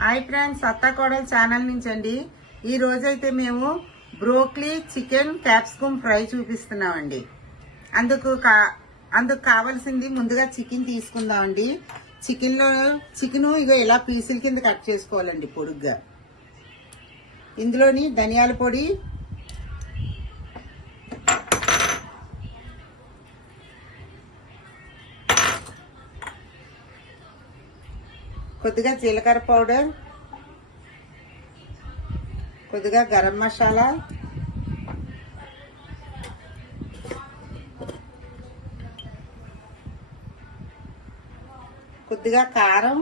Hi friends, అత్తా కోడలు channel నుంచి అండి. ఈ రోజైతే మేము బ్రోక్లీ చికెన్ క్యాప్సికమ్ ఫ్రై చూపిస్తున్నామండి. అందుకు కావాల్సింది ముందుగా చికెన్ తీసుకుందామండి. చికెన్ ఇగో ఇలా పీసుల కింద కట్ చేసుకోవాలండి పొడుగ్గా. ఇందులోని ధనియాల పొడి, కొద్దిగా జీలకర్ర పౌడర్, కొద్దిగా గరం మసాలా, కొద్దిగా కారం,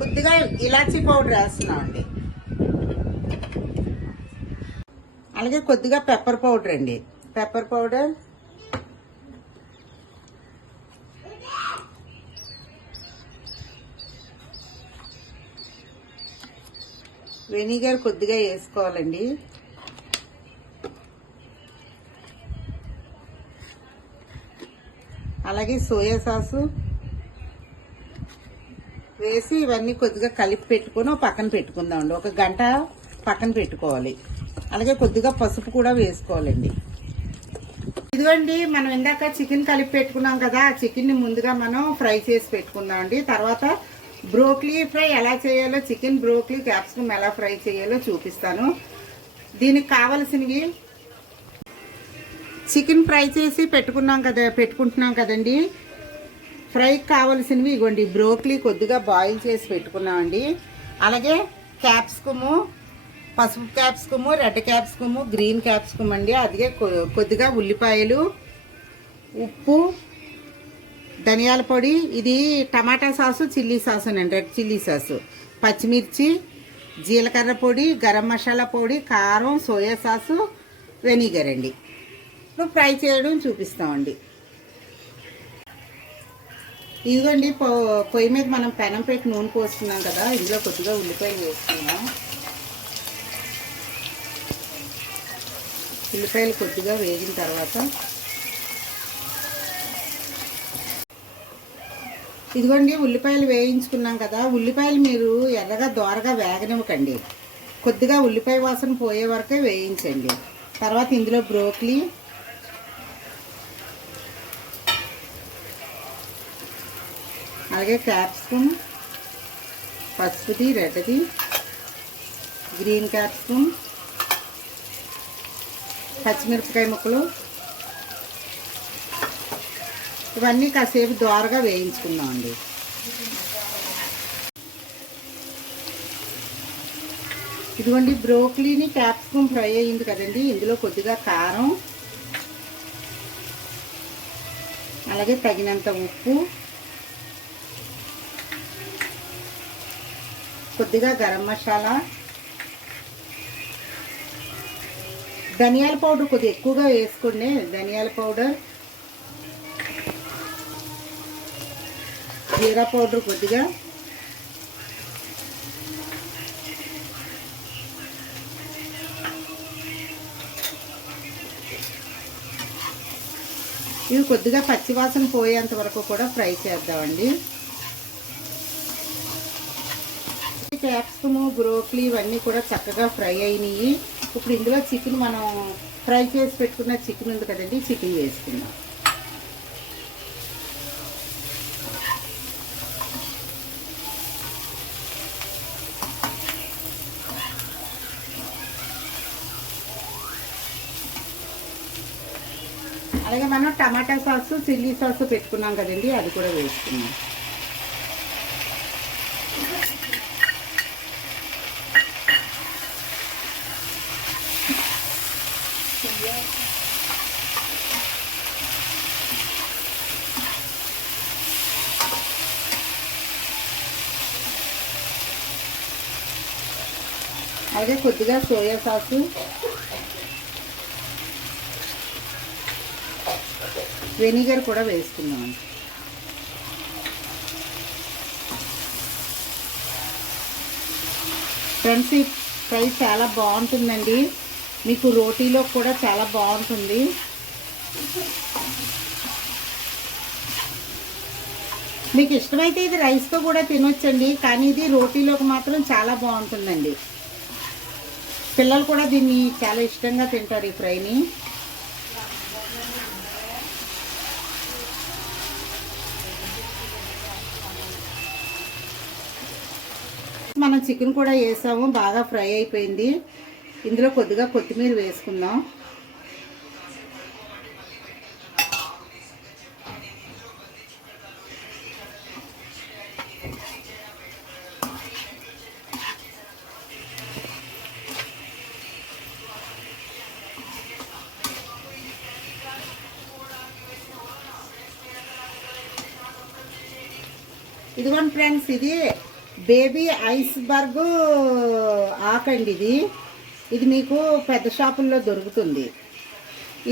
కొద్దిగా ఇలాచీ పౌడర్ వేస్తున్నామండి. అలాగే కొద్దిగా పెప్పర్ పౌడర్ అండి. పెప్పర్ పౌడర్, వెనిగర్ కొద్దిగా వేసుకోవాలండి. అలాగే సోయా సాసు వేసి ఇవన్నీ కొద్దిగా కలిపి పెట్టుకుని పక్కన పెట్టుకుందామండి. 1 గంట పక్కన పెట్టుకోవాలి. అలాగే కొద్దిగా పసుపు కూడా వేసుకోవాలండి. ఇదిగోండి, మనం ఇందాక చికెన్ కలిపి పెట్టుకున్నాం కదా, ఆ చికెన్ ని ముందుగా మనం ఫ్రై చేసి పెట్టుకుందామండి. తర్వాత బ్రోక్లీ ఫ్రై ఎలా చేయాలో, చికెన్ బ్రోక్లీ క్యాప్సికమ్ ఎలా ఫ్రై చేయాలో చూపిస్తాను. దీనికి కావలసినవి చికెన్ ఫ్రై చేసి పెట్టుకుంటున్నాం కదండి. ఫ్రైకి కావాల్సినవి ఇవ్వండి. బ్రోక్లీ కొద్దిగా బాయిల్ చేసి పెట్టుకున్నామండి. అలాగే క్యాప్సికము, పసుపు capsicum, red capsicum, green capsicum అండి. అదిగే కొద్దిగా ఉల్లిపాయలు, ఉప్పు, ధనియాల పొడి, ఇది టమాటా సాసు, చిల్లీ సాసు అండి, రెడ్ చిల్లీ సాసు, పచ్చిమిర్చి, జీలకర్ర పొడి, గరం మసాలా పొడి, కారం, సోయా సాసు, వెనిగర్ అండి. ఇప్పుడు ఫ్రై చేయడం చూపిస్తామండి. ఇదిగోండి, పొయ్యి మీద మనం పెనం పెట్టి నూనె పోసుకున్నాం కదా, ఇందులో కొద్దిగా ఉల్లిపాయలు వేసుకున్నాం. ఉల్లిపాయలు కొద్దిగా వేగిన తర్వాత ఇదిగోండి, ఉల్లిపాయలు వేయించుకున్నాం కదా, ఉల్లిపాయలు మీరు ఎర్రగా దోరగా వేగనివ్వకండి. కొద్దిగా ఉల్లిపాయ వాసన పోయే వరకే వేయించండి. తర్వాత ఇందులో బ్రోక్లీ, అలాగే క్యాప్సికమ్, పసుపుది, రెడ్ది, గ్రీన్ క్యాప్సికమ్, పచ్చిమిరపకాయ ముక్కలు, ఇవన్నీ కాసేపు దోరగా వేయించుకుందామండి. ఇదిగోండి, బ్రోక్లీని క్యాప్సికమ్ ఫ్రై అయ్యింది కదండి. ఇందులో కొద్దిగా కారం, అలాగే తగినంత ఉప్పు, కొద్దిగా గరం మసాలా, ధనియాల పౌడర్ కొద్దిగా ఎక్కువగా వేసుకోండి. ధనియాల పౌడర్, జీరా పౌడర్ కొద్దిగా, ఇవి కొద్దిగా పచ్చివాసన పోయేంత వరకు కూడా ఫ్రై చేద్దామండి. క్యాప్సికమ్, బ్రోక్లీ ఇవన్నీ కూడా చక్కగా ఫ్రై అయినాయి. ఇప్పుడు ఇందులో చికెన్, మనం ఫ్రై చేసి పెట్టుకున్న చికెన్ ఉంది కదండి, చికెన్ వేసుకుందాం. అలాగే మనం టమాటా సాసు, చిల్లీ సాసు పెట్టుకున్నాం కదండి, అది కూడా వేసుకున్నాం. అలాగే కొద్దిగా సోయా సాసు, వెనిగర్ కూడా వేసుకున్నాం. ఫ్రెండ్స్ ఈ ఫ్రై చాలా బాగుంటుందండి, మీకు రోటీలో కూడా చాలా బాగుంటుంది. మీకు ఇష్టమైతే ఇది రైస్తో కూడా తినొచ్చండి, కానీ ఇది రోటీలోకి మాత్రం చాలా బాగుంటుందండి. పిల్లలు కూడా దీన్ని చాలా ఇష్టంగా తింటారు ఈ ఫ్రైని. మనం చికెన్ కూడా వేసాము, బాగా ఫ్రై అయిపోయింది. ఇందులో కొద్దిగా కొత్తిమీర వేసుకుందాం. ఇదిగోండి ఫ్రెండ్స్, ఇది బేబీ ఐస్బర్గ్ ఆకండి. ఇది మీకు పెద్ద షాపుల్లో దొరుకుతుంది.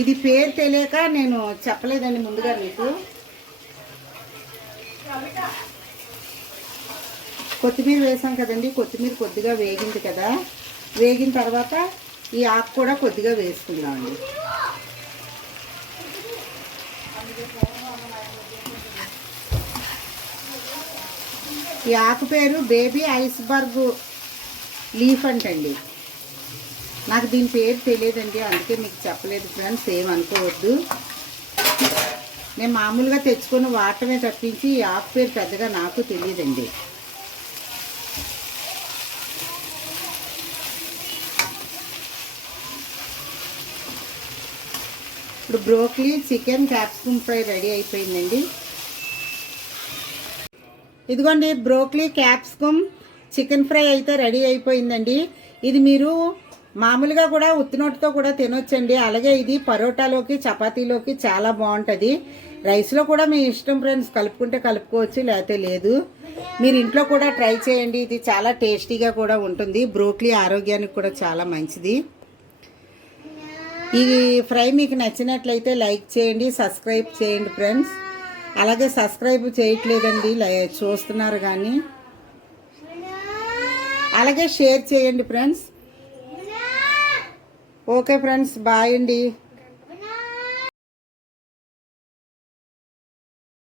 ఇది పేరు తెలియక నేను చెప్పలేదండి ముందుగా మీకు. కొత్తిమీర వేసాం కదండి, కొత్తిమీర కొద్దిగా వేగింది కదా, వేగిన తర్వాత ఈ ఆకు కూడా కొద్దిగా వేసుకుందామండి. ఈ ఆకు పేరు బేబీ ఐస్బర్గ్ లీఫ్ అంటండి. నాకు దీని పేరు తెలియదండి, అందుకే మీకు చెప్పలేదు ఫ్రెండ్స్, ఏమనుకోవద్దు. నేను మామూలుగా తెచ్చుకొని వాడటమే తప్పించి ఈ ఆకు పేరు పెద్దగా నాకు తెలియదండి. ఇప్పుడు broccoli chicken capsicum fry ready అయిపోయిందండి. ఇదిగోండి బ్రోకలీ క్యాప్సికమ్ చికెన్ ఫ్రై అయితే రెడీ అయిపోయిందండి. ఇది మీరు మామూలుగా కూడా ఉత్తినోటితో కూడా తినొచ్చండి. అలాగే ఇది పరోటాలోకి చపాతీలోకి చాలా బాగుంటుంది. రైస్లో కూడా మీ ఇష్టం ఫ్రెండ్స్, కలుపుకుంటే కలుపుకోవచ్చు, లేకపోతే లేదు. మీరు ఇంట్లో కూడా ట్రై చేయండి, ఇది చాలా టేస్టీగా కూడా ఉంటుంది. బ్రోకలీ ఆరోగ్యానికి కూడా చాలా మంచిది. ఈ ఫ్రై మీకు నచ్చినట్లయితే లైక్ చేయండి, సబ్స్క్రైబ్ చేయండి ఫ్రెండ్స్. అలాగే సబ్స్క్రైబ్ చేయట్లేదండి, చూస్తున్నారు కానీ. అలాగే షేర్ చేయండి ఫ్రెండ్స్. ఓకే ఫ్రెండ్స్, బాయ్ అండి.